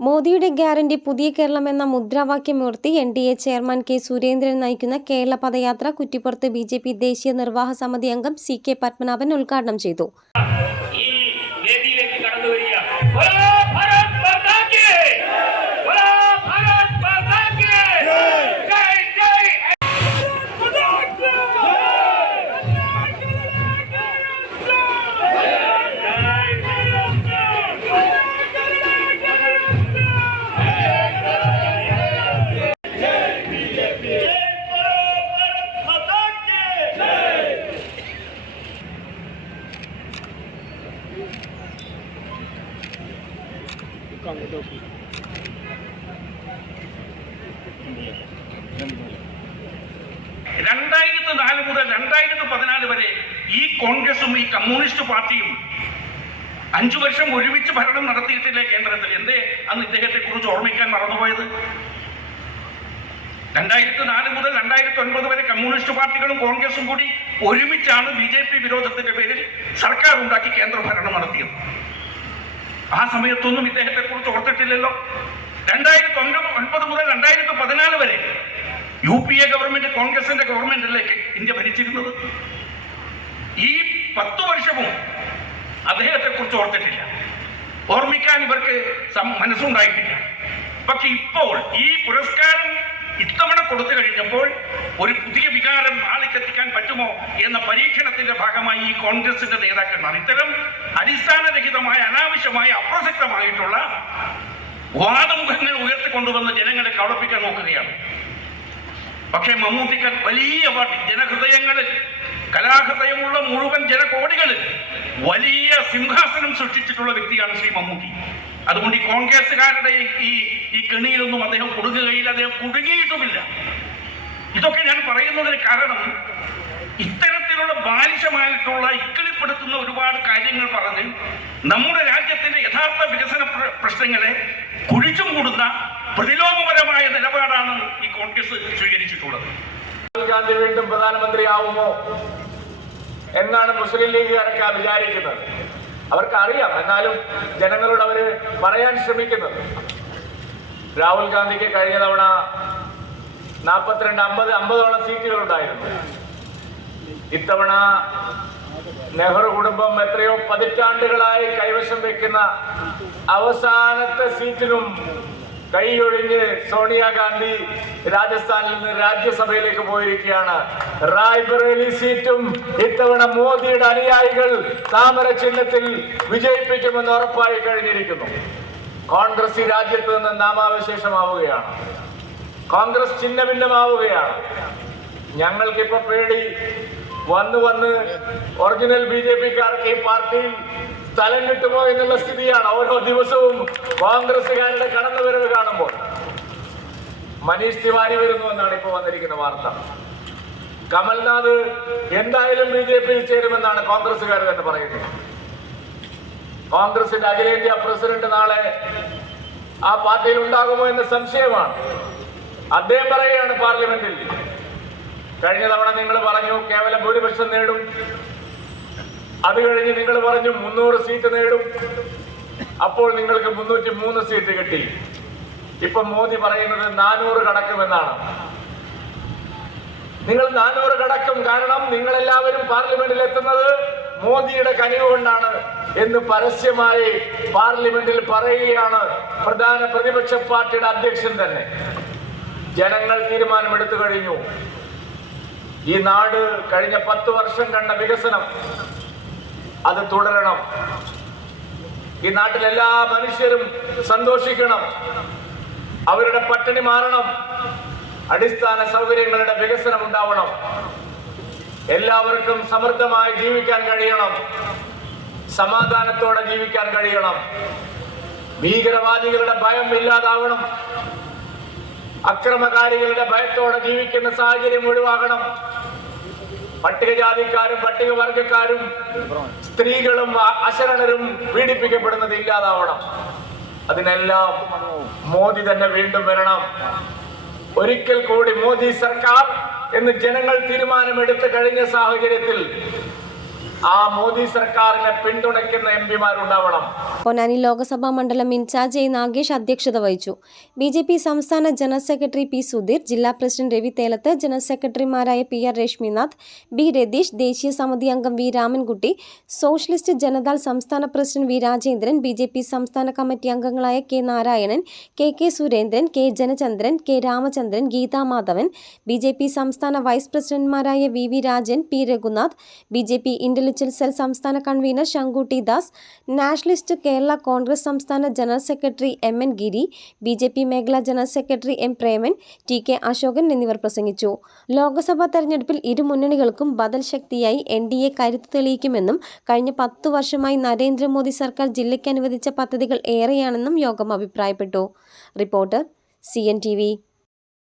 മോദിയുടെ ഗ്യാരണ്ടി പുതിയ കേരളം എന്ന മുദ്രാവാക്യമുയർത്തി N D A chairman K Surendran നയിക്കുന്ന കേരള പദയാത്ര കുറ്റിപ്പുറത്ത് ബി ജെ പി ദേശീയ നിർവാഹ സമിതി അംഗം സി കെ പത്മനാഭൻ ഉദ്ഘാടനം ചെയ്തു. രണ്ടായിരത്തി നാല് മുതൽ രണ്ടായിരത്തി പതിനാല് വരെ ഈ കോൺഗ്രസും ഈ കമ്മ്യൂണിസ്റ്റ് പാർട്ടിയും അഞ്ചു വർഷം ഒരുമിച്ച് ഭരണം നടത്തിയിട്ടില്ലേ കേന്ദ്രത്തിൽ? എന്തേ? അന്ന് ഇദ്ദേഹത്തെ കുറിച്ച് ഓർമ്മിക്കാൻ മറന്നുപോയത്. രണ്ടായിരത്തി നാല് മുതൽ രണ്ടായിരത്തി ഒൻപത് വരെ കമ്മ്യൂണിസ്റ്റ് പാർട്ടികളും കോൺഗ്രസും കൂടി ഒരുമിച്ചാണ് ബി ജെ പി വിരോധത്തിന്റെ പേരിൽ സർക്കാർ ഉണ്ടാക്കി കേന്ദ്ര ഭരണം നടത്തിയത്. ആ സമയത്തൊന്നും ഇദ്ദേഹത്തെ കുറിച്ച് ഓർത്തിട്ടില്ലല്ലോ. രണ്ടായിരത്തി ഒൻപത് മുതൽ രണ്ടായിരത്തി പതിനാല് വരെ യു പി എ ഗവൺമെന്റ് കോൺഗ്രസിന്റെ ഗവൺമെന്റ് അല്ലേ ഇന്ത്യ ഭരിച്ചിരുന്നത്? ഈ പത്തു വർഷവും അദ്ദേഹത്തെ കുറിച്ച് ഓർത്തിട്ടില്ല. ഓർമ്മിക്കാൻ ഇവർക്ക് മനസ്സുണ്ടായിട്ടില്ല. പക്ഷെ ഇപ്പോൾ ഈ പുരസ്കാരം ഇത്തവണ കൊടുത്തു കഴിഞ്ഞപ്പോൾ ഒരു പുതിയ വികാരം ആളിക്കെത്തിക്കാൻ പറ്റുമോ എന്ന പരീക്ഷണത്തിന്റെ ഭാഗമായി ഈ കോൺഗ്രസിന്റെ നേതാക്കന്മാർ ഇത്തരം അടിസ്ഥാനരഹിതമായ അനാവശ്യമായ അപ്രസക്തമായിട്ടുള്ള വാദമുഖങ്ങൾ ഉയർത്തിക്കൊണ്ടുവന്ന് ജനങ്ങളെ കവളപ്പിക്കാൻ നോക്കുകയാണ്. പക്ഷേ മമ്മൂട്ടിക്ക് വലിയ ജനഹൃദയങ്ങളിൽ കലാഹൃദയമുള്ള മുഴുവൻ ജനകോടികളിൽ വലിയ സിംഹാസനം സൃഷ്ടിച്ചിട്ടുള്ള വ്യക്തിയാണ് ശ്രീ മമ്മൂട്ടി. അതുകൊണ്ട് ഈ കോൺഗ്രസ്സുകാരുടെ ഈ ഈ കെണിയിലൊന്നും അദ്ദേഹം കുടുങ്ങുകയില്ല അദ്ദേഹം കുടുങ്ങിയിട്ടുമില്ല. ഇതൊക്കെ ഞാൻ പറയുന്നതിന് കാരണം ഇത്തരത്തിലുള്ള ബാലിശമായിട്ടുള്ള ഇക്കിളിപ്പെടുത്തുന്ന ഒരുപാട് കാര്യങ്ങൾ പറഞ്ഞ് നമ്മുടെ രാജ്യത്തിന്റെ യഥാർത്ഥ വികസന പ്രശ്നങ്ങളെ കുഴിച്ചും കൂടുന്ന പ്രതിലോമപരമായ നിലപാടാണ് ഈ കോൺഗ്രസ് സ്വീകരിച്ചിട്ടുള്ളത്. ഗാന്ധി വീണ്ടും പ്രധാനമന്ത്രിയാവുമോ? എന്നാണ് മുസ്ലിം ലീഗുകാരൊക്കെ വിചാരിക്കുന്നത്. അവർക്ക് അറിയാം എന്നാലും ജനങ്ങളോട് അവർ പറയാൻ ശ്രമിക്കുന്നത്. രാഹുൽ ഗാന്ധിക്ക് കഴിഞ്ഞ തവണ നാൽപ്പത്തിരണ്ട് അമ്പത് അമ്പതോളം സീറ്റുകൾ ഉണ്ടായിരുന്നു ഇത്തവണ നെഹ്റു കുടുംബം എത്രയോ പതിറ്റാണ്ടുകളായി കൈവശം വെക്കുന്ന അവസാനത്തെ സീറ്റിനും കൈയൊഴിഞ്ഞ് സോണിയാഗാന്ധി രാജസ്ഥാനിൽ നിന്ന് രാജ്യസഭയിലേക്ക് പോയിരിക്കുകയാണ്. റായ്ബറേലി സീറ്റും ഇത്തവണ മോദിയുടെ അനുയായികൾ താമര ചിഹ്നത്തിൽ വിജയിപ്പിക്കുമെന്ന് ഉറപ്പായി കഴിഞ്ഞിരിക്കുന്നു. കോൺഗ്രസ് ഈ രാജ്യത്ത് നിന്ന് നാമാവശേഷമാവുകയാണ്. കോൺഗ്രസ് ചിഹ്ന ഭിന്നമാവുകയാണ് ഞങ്ങൾക്കിപ്പോ പേടി. വന്ന് വന്ന് ഒറിജിനൽ ബി ജെ പിക്കാർക്ക് ഈ പാർട്ടിയിൽ സ്ഥലം കിട്ടുമോ എന്നുള്ള സ്ഥിതിയാണ്. ഓരോ ദിവസവും കോൺഗ്രസുകാരുടെ കടന്നുവരവ് കാണുമ്പോൾ മനീഷ് തിവാരി വരുന്നു എന്നാണ് ഇപ്പോൾ വന്നിരിക്കുന്ന വാർത്ത. കമൽനാഥ് എന്തായാലും ബി ജെ പിയിൽ ചേരുമെന്നാണ് കോൺഗ്രസുകാർ തന്നെ പറയുന്നത്. കോൺഗ്രസിന്റെ അഖിലേന്ത്യാ പ്രസിഡന്റ് നാളെ ആ പാർട്ടിയിൽ ഉണ്ടാകുമോ എന്ന സംശയമാണ്. അദ്ദേഹം പറയുകയാണ് പാർലമെന്റിൽ കഴിഞ്ഞ തവണ നിങ്ങൾ പറഞ്ഞു കേവലം ഭൂരിപക്ഷം നേടും. അത് കഴിഞ്ഞ് നിങ്ങൾ പറഞ്ഞു മുന്നൂറ് സീറ്റ് നേടും. അപ്പോൾ നിങ്ങൾക്ക് മുന്നൂറ്റി മൂന്ന് സീറ്റ് കിട്ടി. ഇപ്പൊ മോദി പറയുന്നത് നാനൂറ് കടക്കുമെന്നാണ് നിങ്ങൾ നാനൂറ് കടക്കും കാരണം നിങ്ങൾ എല്ലാവരും പാർലമെന്റിൽ എത്തുന്നത് മോദിയുടെ കനിവ് കൊണ്ടാണ് എന്ന് പരസ്യമായി പാർലമെന്റിൽ പറയുകയാണ് പ്രധാന പ്രതിപക്ഷ പാർട്ടിയുടെ അധ്യക്ഷൻ തന്നെ. ജനങ്ങൾ തീരുമാനമെടുത്തു കഴിഞ്ഞു. ഈ നാട് കഴിഞ്ഞ പത്ത് വർഷം കണ്ട വികസനം അത് തുടരണം. ഈ നാട്ടിലെ എല്ലാ മനുഷ്യരും സന്തോഷിക്കണം. അവരുടെ പട്ടിണി മാറണം. അടിസ്ഥാന സൗകര്യങ്ങളുടെ വികസനം ഉണ്ടാവണം. എല്ലാവർക്കും സമൃദ്ധമായി ജീവിക്കാൻ കഴിയണം. സമാധാനത്തോടെ ജീവിക്കാൻ കഴിയണം. ഭീകരവാദികളുടെ ഭയം ഇല്ലാതാവണം. അക്രമകാരികളുടെ ഭയത്തോടെ ജീവിക്കുന്ന സാഹചര്യം ഒഴിവാകണം. പട്ടികജാതിക്കാരും പട്ടികവർഗക്കാരും സ്ത്രീകളും അശരണരും പീഡിപ്പിക്കപ്പെടുന്നത് ഇല്ലാതാവണം. അതിനെല്ലാം മോദി തന്നെ വീണ്ടും വരണം. ഒരിക്കൽ കൂടി മോദി സർക്കാർ എന്ന് ജനങ്ങൾ തീരുമാനമെടുത്ത് കഴിഞ്ഞ സാഹചര്യത്തിൽ ആ മോദി സർക്കാരിനെ പൊന്നാനി ലോക്സഭാ മണ്ഡലം ഇൻചാർജ് എ നാഗേഷ് അധ്യക്ഷത വഹിച്ചു. ബി ജെ പി സംസ്ഥാന ജനറൽ സെക്രട്ടറി പി സുധീർ ജില്ലാ പ്രസിഡന്റ് രവി തേലത്ത് ജനറൽ സെക്രട്ടറിമാരായ P R Reshminath B Ratheesh ദേശീയ സമിതി അംഗം വി രാമൻകുട്ടി സോഷ്യലിസ്റ്റ് ജനതാൾ സംസ്ഥാന president V Rajendran B J P സംസ്ഥാന കമ്മിറ്റി അംഗങ്ങളായ K Narayanan K K Surendran K Janachandran K Ramachandran Geetha Madhavan B J P സംസ്ഥാന vice പ്രസിഡന്റുമാരായ V V Rajan P Raghunath B J P intelligence cell സംസ്ഥാന convener Sankutty Das nationalist Kerala Congress സംസ്ഥാന general secretary M N Giri B J P മേഖലാ general secretary M Preman T K Ashokan എന്നിവർ പ്രസംഗിച്ചു. ലോക്സഭാ തെരഞ്ഞെടുപ്പിൽ ഇരു മുന്നണികൾക്കും ബദൽ ശക്തിയായി എൻ ഡി എ കരുത്ത് തെളിയിക്കുമെന്നും കഴിഞ്ഞ പത്തു വർഷമായി നരേന്ദ്രമോദി സർക്കാർ ജില്ലയ്ക്ക് അനുവദിച്ച പദ്ധതികൾ ഏറെയാണെന്നും യോഗം അഭിപ്രായപ്പെട്ടു. Reporter C N T V.